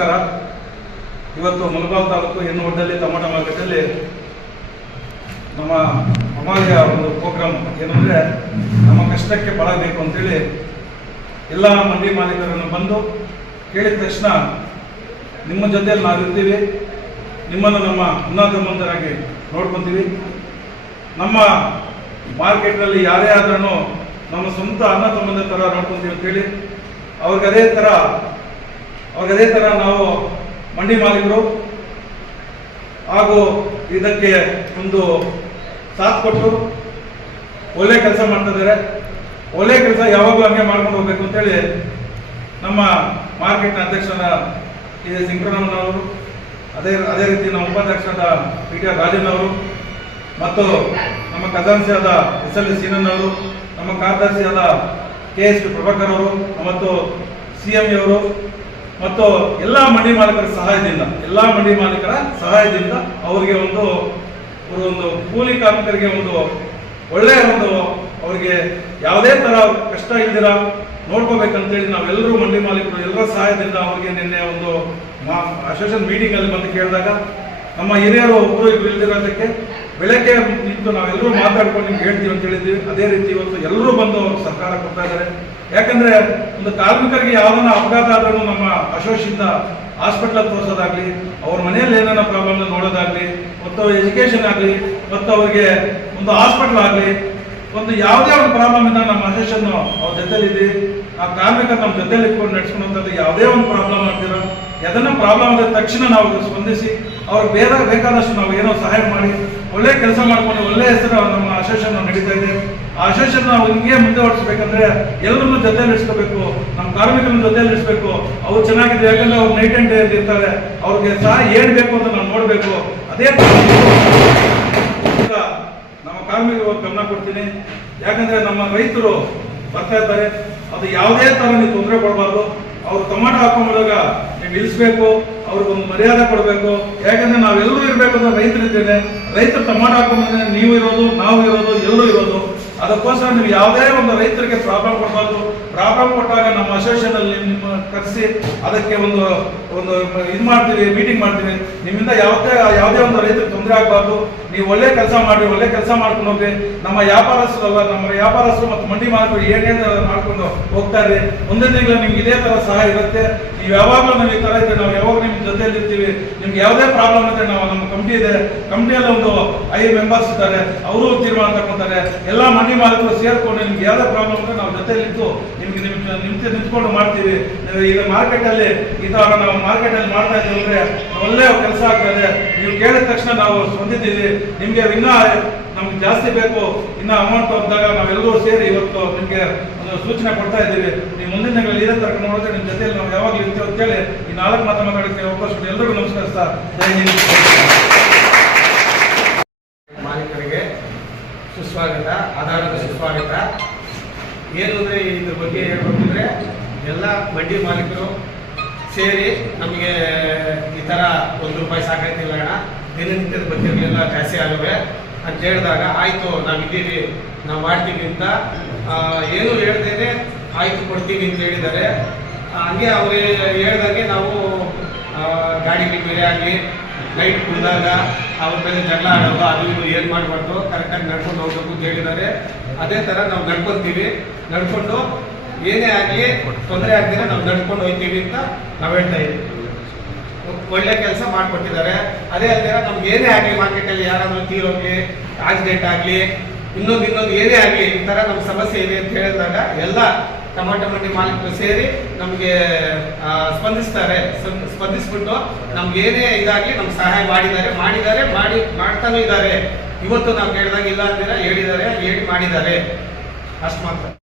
ನಮಸ್ಕಾರ. ಇವತ್ತು ಮಲಬಾರ್ ತಾಲೂಕು ಹೆಣ್ಣುಹೊಡ್ಡಲ್ಲಿ ಟೊಮೊಟೊ ಮಾರ್ಕೆಟಲ್ಲಿ ನಮ್ಮ ಅಮಾಲ್ಯ ಒಂದು ಪ್ರೋಗ್ರಾಮ್. ಏನಂದರೆ ನಮ್ಮ ಕಷ್ಟಕ್ಕೆ ಬಲ ಬೇಕು ಅಂತೇಳಿ ಎಲ್ಲ ಮಂಡಿ ಮಾಲೀಕರನ್ನು ಬಂದು ಕೇಳಿದ ತಕ್ಷಣ ನಿಮ್ಮ ಜೊತೆಯಲ್ಲಿ ನಾವಿರ್ತೀವಿ. ನಿಮ್ಮನ್ನು ನಮ್ಮ ಉನ್ನತ ಮಂದರಾಗಿ ನೋಡ್ಕೊತೀವಿ. ನಮ್ಮ ಮಾರ್ಕೆಟ್ನಲ್ಲಿ ಯಾರೇ ಆದ್ರೂ ನಮ್ಮ ಸ್ವಂತ ಅನ್ನ ತಮ್ಮಂದ ಥರ ನೋಡ್ಕೊತೀವಿ ಅಂತೇಳಿ. ಅವ್ರಿಗೆ ಅದೇ ಥರ ಅವ್ರಿಗೆ ಅದೇ ಥರ ನಾವು ಮಂಡಿ ಮಾಲೀಕರು ಹಾಗೂ ಇದಕ್ಕೆ ಒಂದು ಸಾಥ್ ಕೊಟ್ಟು ಒಳ್ಳೆ ಕೆಲಸ ಮಾಡ್ತಾ ಇದ್ದಾರೆ. ಒಳ್ಳೆ ಕೆಲಸ ಯಾವಾಗಲೂ ಹಂಗೆ ಮಾಡ್ಕೊಂಡು ಹೋಗ್ಬೇಕು ಅಂತೇಳಿ ನಮ್ಮ ಮಾರ್ಕೆಟ್ನ ಅಧ್ಯಕ್ಷರ ಎಸ್ ಸಿಂಕ್ರನವರು ಅದೇ ಅದೇ ರೀತಿ ನಮ್ಮ ಉಪಾಧ್ಯಕ್ಷರಾದ ಪಿ ಟಿ ಆರ್ ರಾಜನ್ ಮತ್ತು ನಮ್ಮ ಖಜಾನ್ಸಿ ಆದ ಎಸ್ ಎಲ್ ಸೀನನ್ ಅವರು, ನಮ್ಮ ಕಾರ್ಯದರ್ಶಿ ಆದ ಕೆ ಎಸ್ ಪಿ ಪ್ರಭಾಕರ್ ಅವರು ಮತ್ತು ಸಿ ಎಂ ಅವರು ಮತ್ತು ಎಲ್ಲ ಮಂಡಿ ಮಾಲೀಕರ ಸಹಾಯದಿಂದ, ಎಲ್ಲ ಮಂಡಿ ಮಾಲೀಕರ ಸಹಾಯದಿಂದ ಅವರಿಗೆ ಒಂದು ಒಂದು ಕೂಲಿ ಕಾರ್ಮಿಕರಿಗೆ ಒಂದು ಒಳ್ಳೆಯ ಒಂದು ಅವರಿಗೆ ಯಾವುದೇ ಥರ ಕಷ್ಟ ಇಲ್ದಿರ ನೋಡ್ಕೋಬೇಕಂತೇಳಿ ನಾವೆಲ್ಲರೂ ಮಂಡಿ ಮಾಲೀಕರು ಎಲ್ಲರ ಸಹಾಯದಿಂದ ಅವರಿಗೆ ನಿನ್ನೆ ಒಂದು ಅಸೋಸಿಯೇಷನ್ ಮೀಟಿಂಗಲ್ಲಿ ಬಂದು ಕೇಳಿದಾಗ ನಮ್ಮ ಹಿರಿಯರು ಒಬ್ಬರು ಇಬ್ರು ಇಲ್ದಿರೋದಕ್ಕೆ ಬೆಳಗ್ಗೆ ನಿಂತು ನಾವೆಲ್ಲರೂ ಮಾತಾಡ್ಕೊಂಡು ನಿಮ್ಗೆ ಹೇಳ್ತೀವಿ ಅಂತ ಹೇಳಿದ್ವಿ. ಅದೇ ರೀತಿ ಇವತ್ತು ಎಲ್ಲರೂ ಬಂದು ಸರ್ಕಾರ ಕೊಡ್ತಾ ಇದ್ದಾರೆ. ಯಾಕಂದ್ರೆ ಒಂದು ಕಾರ್ಮಿಕರಿಗೆ ಯಾವ್ದನ್ನ ಅಪಘಾತ ಆದ್ರೂ ನಮ್ಮ ಅಶೋಷಿಂದ ಹಾಸ್ಪಿಟ್ಲ್ ತೋರಿಸೋದಾಗ್ಲಿ, ಅವ್ರ ಮನೆಯಲ್ಲಿ ಏನೇನೋ ಪ್ರಾಬ್ಲಮ್ ನೋಡೋದಾಗ್ಲಿ, ಮತ್ತು ಎಜುಕೇಶನ್ ಆಗಲಿ, ಮತ್ತು ಅವರಿಗೆ ಒಂದು ಹಾಸ್ಪಿಟ್ಲ್ ಆಗಲಿ, ಒಂದು ಯಾವುದೇ ಒಂದು ಪ್ರಾಬ್ಲಮ್ ಇಂದ ನಮ್ಮ ಅಸೋಸಿಯೇಷನ್ ಅವ್ರ ಜೊತೆಲಿದ್ವಿ ಆ ಕಾರ್ಮಿಕರು ನಮ್ಮ ಜೊತೆಲಿ ಇಟ್ಕೊಂಡು ನಡೆಸ್ಕೊಂಡಂಥದ್ದು ಯಾವುದೇ ಒಂದು ಪ್ರಾಬ್ಲಮ್ ಆಗ್ತಿರೋ ಎದನ್ನ ಪ್ರಾಬ್ಲಮ್ ಆದ ತಕ್ಷಣ ನಾವು ಸ್ಪಂದಿಸಿ ಅವ್ರಿಗೆ ಬೇರೆ ಬೇಕಾದಷ್ಟು ನಾವು ಏನೋ ಸಹಾಯ ಮಾಡಿ, ಒಳ್ಳೆ ಕೆಲಸ ಮಾಡ್ಕೊಂಡು ಒಳ್ಳೆ ಹೆಸರು ನಮ್ಮ ಅಸೋಸಿಯೇಷನ್ ನಡೀತಾ ಇದೆ. ಆ ಅಸೋಸಿಯೇಷನ್ ನಾವು ಹಿಂಗೆ ಮುಂದೆ ಓಡಿಸ್ಬೇಕಂದ್ರೆ ಎಲ್ಲರನ್ನೂ ಜೊತೆಯಲ್ಲಿ ಇರಿಸ್ಕೋಬೇಕು ನಮ್ಮ ಕಾರ್ಮಿಕರನ್ನ ಜೊತೆಯಲ್ಲಿ ಇರಿಸ್ಬೇಕು ಅವ್ರು ಚೆನ್ನಾಗಿದೆ ಯಾಕಂದ್ರೆ ಅವ್ರು ನೈಟ್ ಅಂಡ್ ಡೇ ಇರ್ತಾರೆ. ಅವ್ರಿಗೆ ಸಹ ಏನು ಬೇಕು ಅಂತ ನಾವು ನೋಡಬೇಕು. ಅದೇ ನಮ್ಮ ಕಾರ್ಮಿಕರು ಗಮನ ಕೊಡ್ತೀನಿ. ಯಾಕಂದ್ರೆ ನಮ್ಮ ರೈತರು ಬರ್ತಾ ಇದ್ದಾರೆ. ಅದು ಯಾವುದೇ ತರ ನೀವು ತೊಂದರೆ ಕೊಡಬಾರ್ದು ಅವ್ರು ಟೊಮಾಟೊ ಹಾಕೊಂಡ್ಬಿಡುವಾಗ ನೀವು ಇಳಿಸ್ಬೇಕು. ಅವ್ರಿಗೊಂದು ಮರ್ಯಾದೆ ಕೊಡಬೇಕು. ಯಾಕಂದ್ರೆ ನಾವೆಲ್ಲರೂ ಇರಬೇಕು ಅಂದ್ರೆ ರೈತರಿದ್ದೇನೆ. ರೈತರು ಟೊಮಾಟೊ ಹಾಕೊಂಡ್ರೆ ನೀವು ಇರೋದು, ನಾವು ಇರೋದು, ಎಲ್ಲರೂ ಇರೋದು. ಅದಕ್ಕೋಸ್ಕರ ನೀವು ಯಾವುದೇ ಒಂದು ರೈತರಿಗೆ ಪ್ರಾಬ್ಲಮ್ ಕೊಡಬಾರ್ದು. ಪ್ರಾಬ್ಲಮ್ ಕೊಟ್ಟಾಗ ನಮ್ಮ ಅಸೋಸಿಯೇಷನ್ ಅಲ್ಲಿ ನಿಮ್ಮ ಕರೆಸಿ ಅದಕ್ಕೆ ಒಂದು ಒಂದು ಇದು ಮಾಡ್ತೀವಿ ಮೀಟಿಂಗ್ ಮಾಡ್ತೀವಿ ನಿಮ್ಮಿಂದ ಯಾವುದೇ ಯಾವುದೇ ಒಂದು ರೈತರಿಗೆ ತೊಂದರೆ ಆಗಬಾರ್ದು. ನೀವು ಒಳ್ಳೆ ಕೆಲಸ ಮಾಡಿ ಒಳ್ಳೆ ಕೆಲಸ ಮಾಡ್ಕೊಂಡು ಹೋಗಿ ನಮ್ಮ ವ್ಯಾಪಾರಸ್ಥರಲ್ಲ, ನಮ್ಮ ವ್ಯಾಪಾರಸ್ಥರು ಮತ್ತು ಮಂಡಿ ಮಾಲೀಕರು ಏನೇನು ಮಾಡ್ಕೊಂಡು ಹೋಗ್ತಾರೆ ಮುಂದಿನ ತಿಂಗಳು ನಿಮ್ಗೆ ಇದೇ ಥರ ಸಹಾಯ ಇರುತ್ತೆ. ನೀವು ಯಾವಾಗಲೂ ನಾವು ಈ ಇದ್ದರೆ ನಾವು ಯಾವಾಗ ನಿಮ್ ಜೊತೆಯಲ್ಲಿ ಇರ್ತೀವಿ ನಿಮ್ಗೆ ಯಾವುದೇ ಪ್ರಾಬ್ಲಮ್ ಇದ್ರೆ ನಾವು ನಮ್ಮ ಕಂಪ್ನಿ ಇದೆ. ಕಂಪ್ನಿಯಲ್ಲಿ ಒಂದು ಐದು ಮೆಂಬರ್ಸ್ ಇದ್ದಾರೆ. ಅವರು ತೀರ್ಮಾನ ತಗೊಂತಾರೆ ಎಲ್ಲ ಮನೆ ಮಾಲೀಕರು ಸೇರ್ಕೊಂಡು ನಿಮ್ಗೆ ಯಾವುದೇ ಪ್ರಾಬ್ಲಮ್ ಇದ್ರೆ ನಾವು ಜೊತೆಲಿ ಇದ್ದು ನಿಮ್ಗೆ ನಿಮ್ ನಿಂತು ನಿಂತ್ಕೊಂಡು ಮಾಡ್ತೀವಿ. ಈಗ ಮಾರ್ಕೆಟ್ ಅಲ್ಲಿ ಈ ತರ ನಾವು ಮಾರ್ಕೆಟ್ ಅಲ್ಲಿ ಮಾಡ್ತಾ ಇದ್ದೀವಿ ಅಂದ್ರೆ ಒಳ್ಳೆ ಕೆಲಸ ಆಗ್ತದೆ ನೀವು ಕೇಳಿದ ತಕ್ಷಣ ನಾವು ಸ್ಪಂದಿದ್ದೀವಿ. ನಿಮಗೆ ಇನ್ನ ನಮ್ಗೆ ಜಾಸ್ತಿ ಬೇಕು, ಇನ್ನ ಅಮೌಂಟ್ ಅಂದಾಗ ನಾವೆಲ್ಲರೂ ಸೇರಿ ಇವತ್ತು ನಿಮಗೆ ಒಂದು ಸೂಚನೆ ಕೊಡ್ತಾ ಇದ್ದೀವಿ. ನೀವು ಮುಂದಿನ ದಿನಗಳಲ್ಲಿ ಇದೇ ತರ ನೋಡಿದ್ರೆ ನಿಮ್ಮ ಜೊತೆಯಲ್ಲಿ ನಾವು ಯಾವಾಗಲೂ ಇರ್ತೀವಿ ಅಂತೇಳಿ ಈ ನಾಲ್ಕು ಮಾತು ಮಾತಾಡೋಕ್ಕೆ ಅವಕಾಶ ಎಲ್ಲರಿಗೂ ನಮಸ್ಕಾರ ಸರ್ ಮಾಲೀಕರಿಗೆ ಸುಸ್ವಾಗತ, ಆಧಾರದ ಸುಸ್ವಾಗತ. ಏನು ಅಂದರೆ ಇದ್ರ ಬಗ್ಗೆ ಹೇಳ್ಬೇಕಂದ್ರೆ ಎಲ್ಲ ಬಡ್ಡಿ ಮಾಲೀಕರು ಸೇರಿ ನಮಗೆ ಈ ಥರ ಒಂದು ರೂಪಾಯಿ ಸಾಕಾಯ್ತಿಲ್ಲ ಅಣ್ಣ. ದಿನನಿತ್ಯದ ಬಡ್ಡಿಗಳೆಲ್ಲ ಜಾಸ್ತಿ ಆಗವೆ ಅಂತ ಹೇಳಿದಾಗ, ಆಯಿತು, ನಾವಿದ್ದೀವಿ, ನಾವು ಮಾಡ್ತೀವಿ ಅಂತ ಏನು ಹೇಳ್ದೇನೆ, ಆಯಿತು, ಕೊಡ್ತೀವಿ ಅಂತ ಹೇಳಿದ್ದಾರೆ. ಹಂಗೆ ಅವ್ರು ಹೇಳ್ದಾಗೆ ನಾವು ಗಾಡಿ ಬೇರೆ ಆಗಲಿ ಲೈಟ್ ಕುಡಿದಾಗ ಅವ್ರ ಮೇಲೆ ಜಗಳ ಆಡೋದು, ಅದು ಇದು ಏನು ಮಾಡಬಾರ್ದು ಕರೆಕ್ಟಾಗಿ ನಡ್ಕೊಂಡು ಹೋಗ್ಬೇಕು ಅಂತ ಹೇಳಿದ್ದಾರೆ. ಅದೇ ಥರ ನಾವು ನಡ್ಕೊತೀವಿ. ನಡ್ಕೊಂಡು ಏನೇ ಆಗಲಿ, ತೊಂದರೆ ಆಗ್ದಿರ ನಾವು ನಡ್ಕೊಂಡು ಹೋಗ್ತೀವಿ ಅಂತ ನಾವು ಹೇಳ್ತಾ ಇದ್ದೀವಿ. ಒಳ್ಳೆ ಕೆಲಸ ಮಾಡಿಕೊಟ್ಟಿದ್ದಾರೆ. ಅದೇ ಅಲ್ಲದೆ ನಮ್ಗೆ ಏನೇ ಆಗಲಿ ಮಾರ್ಕೆಟಲ್ಲಿ ಯಾರಾದರೂ ತೀರೋಗ್ಲಿ ಆಕ್ಸಿಡೆಂಟ್ ಆಗಲಿ, ಇನ್ನೊಂದು ಇನ್ನೊಂದು ಏನೇ ಆಗಲಿ, ಈ ಥರ ನಮ್ಮ ಸಮಸ್ಯೆ ಇದೆ ಅಂತ ಹೇಳಿದಾಗ ಎಲ್ಲ ಟೊಮಾಟೊ ಮಂಡಿ ಮಾಲೀಕರು ಸೇರಿ ನಮಗೆ ಸ್ಪಂದಿಸ್ತಾರೆ. ಸ್ಪಂದ್- ಸ್ಪಂದಿಸ್ಬಿಟ್ಟು ನಮ್ಗೆ ಏನೇ ಇದಾಗಲಿ ನಮ್ಗೆ ಸಹಾಯ ಮಾಡಿದ್ದಾರೆ. ಮಾಡಿದ್ದಾರೆ, ಮಾಡಿ, ಮಾಡ್ತಾನೂ ಇದ್ದಾರೆ. ಇವತ್ತು ನಾವು ಕೇಳಿದಾಗ ಇಲ್ಲ ಅಂದಿರ ಹೇಳಿದ್ದಾರೆ, ಹೇಳಿ ಮಾಡಿದ್ದಾರೆ. ಅಷ್ಟು ಮಾತ್ರ.